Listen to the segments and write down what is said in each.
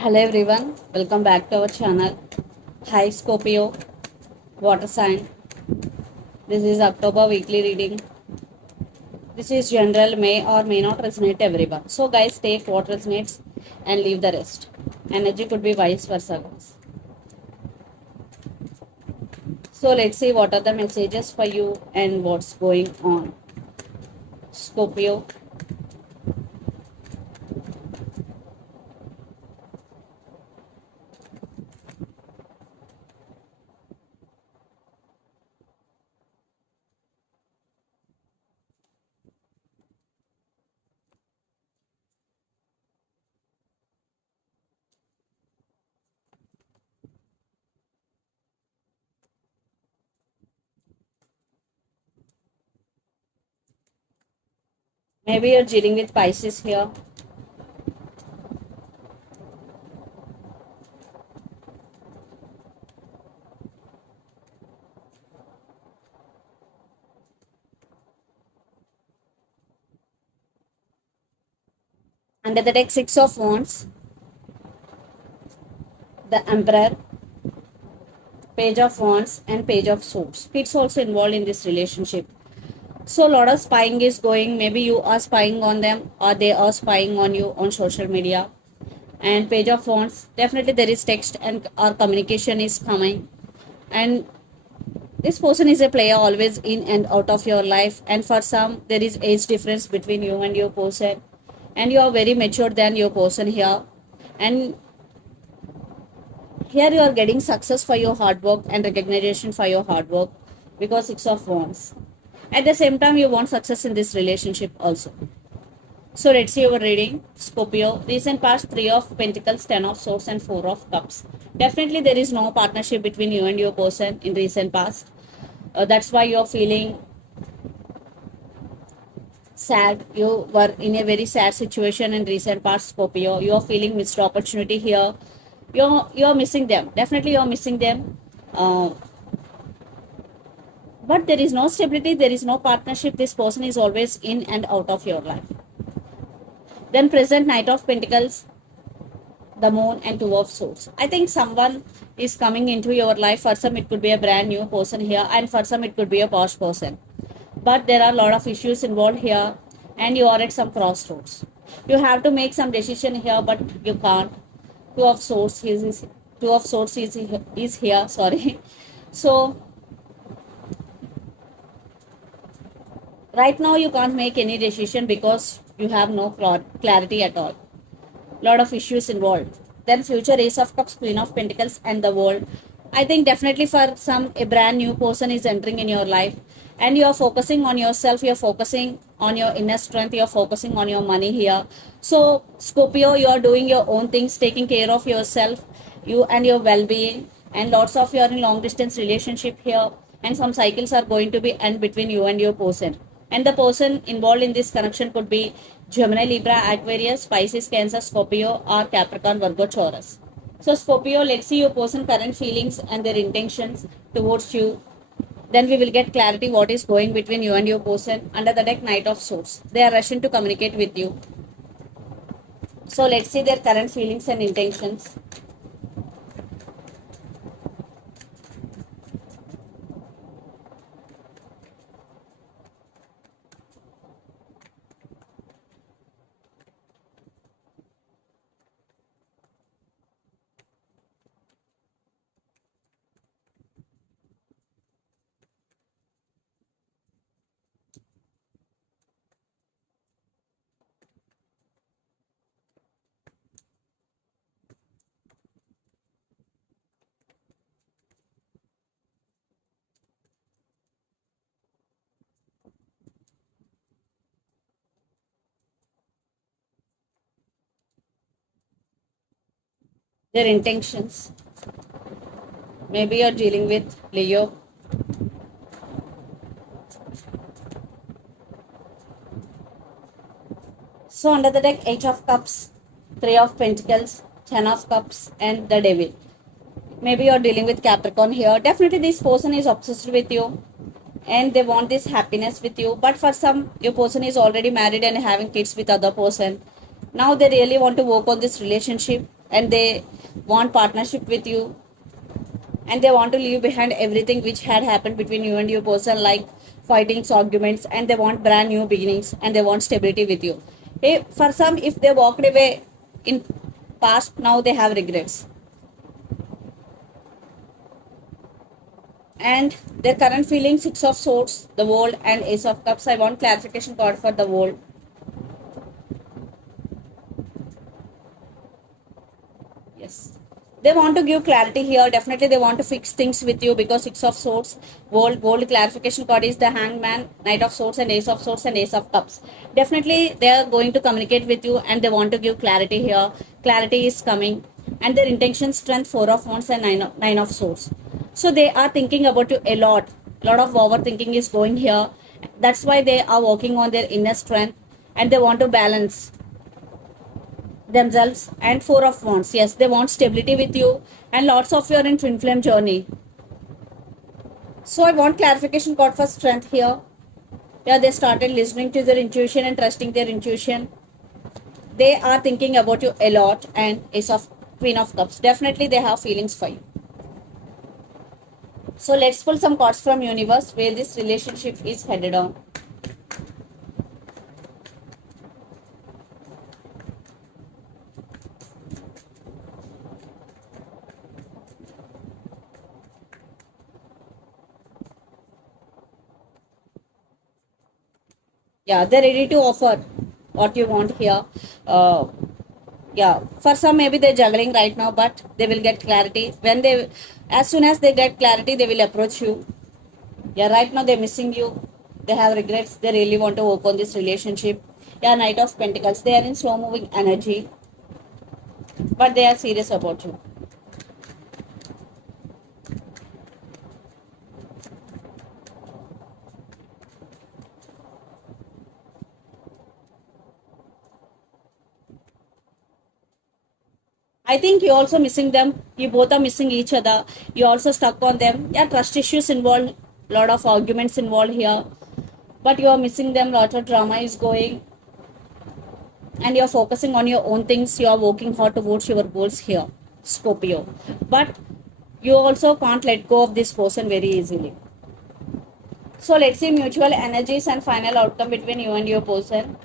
Hello everyone, welcome back to our channel. Hi Scorpio, water sign. This is October weekly reading. This is general, may or may not resonate everyone. So guys, take what resonates and leave the rest. Energy could be vice versa guys. So let's see what are the messages for you and what's going on. Scorpio. Maybe you're dealing with Pisces here. Under the deck, Six of Wands, the Emperor, Page of Wands and Page of Swords. It's also involved in this relationship. So a lot of spying is going. Maybe you are spying on them or they are spying on you on social media. And Page of Wands, definitely there is text and our communication is coming. And this person is a player always in and out of your life. And for some, there is age difference between you and your person. And you are very mature than your person here. And here you are getting success for your hard work and recognition for your hard work because Six of Wands. At the same time, you want success in this relationship also. So let's see our reading. Scorpio, recent past, Three of Pentacles, Ten of Swords and Four of Cups. Definitely there is no partnership between you and your person in recent past. That's why you're feeling sad. You were in a very sad situation in recent past, Scorpio. You're feeling missed opportunity here. You're missing them. Definitely you're missing them. But there is no stability, there is no partnership. This person is always in and out of your life. Then present, Knight of Pentacles, the Moon and Two of Swords. I think someone is coming into your life. For some it could be a brand new person here, and for some it could be a posh person. But there are a lot of issues involved here and you are at some crossroads. You have to make some decision here, but you can't. Two of Swords is here, sorry. So right now you can't make any decision because you have no clarity at all. Lot of issues involved. Then future, Ace of Cups, Queen of Pentacles and the World. I think definitely for some, a brand new person is entering in your life and you are focusing on yourself, you are focusing on your inner strength, you are focusing on your money here. So Scorpio, you are doing your own things, taking care of yourself, you and your well-being, and lots of you are in long distance relationship here, and some cycles are going to be end between you and your person. And the person involved in this connection could be Gemini, Libra, Aquarius, Pisces, Cancer, Scorpio, or Capricorn, Virgo, Taurus. So Scorpio, let's see your person current feelings and their intentions towards you. Then we will get clarity what is going between you and your person. Under the deck, Knight of Swords. They are rushing to communicate with you. So let's see their current feelings and intentions. Their intentions. Maybe you're dealing with Leo. So under the deck, Eight of Cups, Three of Pentacles, Ten of Cups, and the Devil. Maybe you're dealing with Capricorn here. Definitely this person is obsessed with you and they want this happiness with you. But for some, your person is already married and having kids with other person. Now they really want to work on this relationship and they want partnership with you, and they want to leave behind everything which had happened between you and your person, like fightings, arguments, and they want brand new beginnings, and they want stability with you. For some, if they walked away in past, now they have regrets. And their current feeling, Six of Swords, the World, and Ace of Cups. I want clarification card for the World. Yes, they want to give clarity here. Definitely they want to fix things with you, because Six of Swords, World clarification card is the Hangman, Knight of Swords, and Ace of Swords, and Ace of Cups. Definitely they are going to communicate with you, and they want to give clarity here. Clarity is coming, and their intention, strength, Four of Wands, and Nine of Swords. So they are thinking about you a lot. Lot of overthinking is going here. That's why they are working on their inner strength, and they want to balance themselves. And Four of Wands, yes, they want stability with you, and lots of you are in twin flame journey. So I want clarification card for strength here. Yeah, they started listening to their intuition and trusting their intuition. They are thinking about you a lot. And Ace of Queen of Cups, definitely they have feelings for you. So let's pull some cards from universe, where this relationship is headed on. Yeah, they're ready to offer what you want here. Yeah, for some maybe they're juggling right now, but they will get clarity when they, as soon as they get clarity, they will approach you. Yeah, right now they're missing you, they have regrets, they really want to work on this relationship. Yeah, Knight of Pentacles, they are in slow moving energy, but they are serious about you. I think you're also missing them. You both are missing each other. You're also stuck on them. Yeah, trust issues involved, lot of arguments involved here. But you're missing them, lot of drama is going. And you're focusing on your own things. You're working hard towards your goals here, Scorpio. But you also can't let go of this person very easily. So let's see mutual energies and final outcome between you and your person.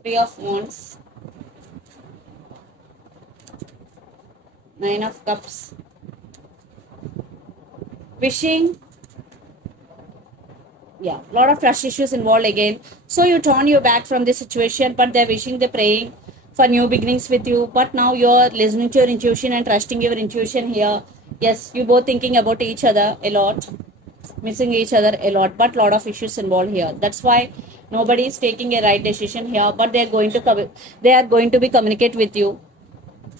Three of Wands, Nine of Cups, wishing. Yeah, lot of trust issues involved again. So you turn your back from the situation, but they're wishing, they're praying for new beginnings with you. But now you're listening to your intuition and trusting your intuition here. Yes, you both thinking about each other a lot, missing each other a lot, but lot of issues involved here. That's why nobody is taking a right decision here, but they are going to be communicate with you.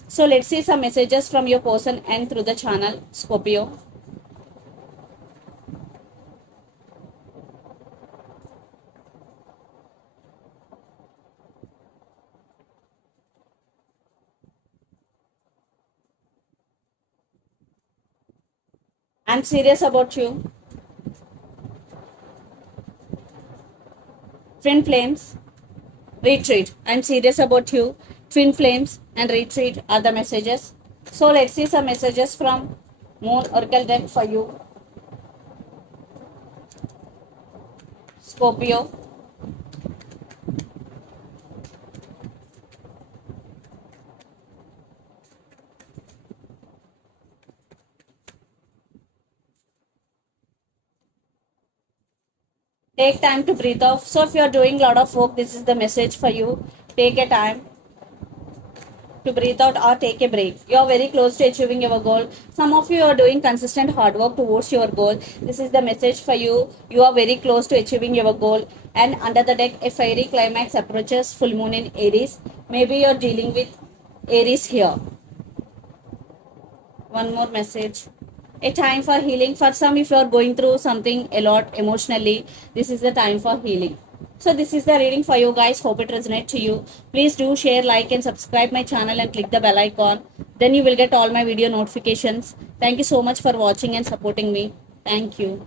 So let's see some messages from your person and through the channel, Scorpio. I'm serious about you. Twin flames, retreat. I'm serious about you. Twin flames and retreat are the messages. So let's see some messages from Moon Oracle deck for you, Scorpio. Take time to breathe off. So if you are doing a lot of work, this is the message for you. Take a time to breathe out or take a break. You are very close to achieving your goal. Some of you are doing consistent hard work towards your goal. This is the message for you. You are very close to achieving your goal. And under the deck, a fiery climax approaches, full moon in Aries. Maybe you are dealing with Aries here. One more message. A time for healing. For some, if you are going through something a lot emotionally, this is the time for healing. So this is the reading for you guys. Hope it resonates to you. Please do share, like, and subscribe my channel and click the bell icon. Then you will get all my video notifications. Thank you so much for watching and supporting me. Thank you.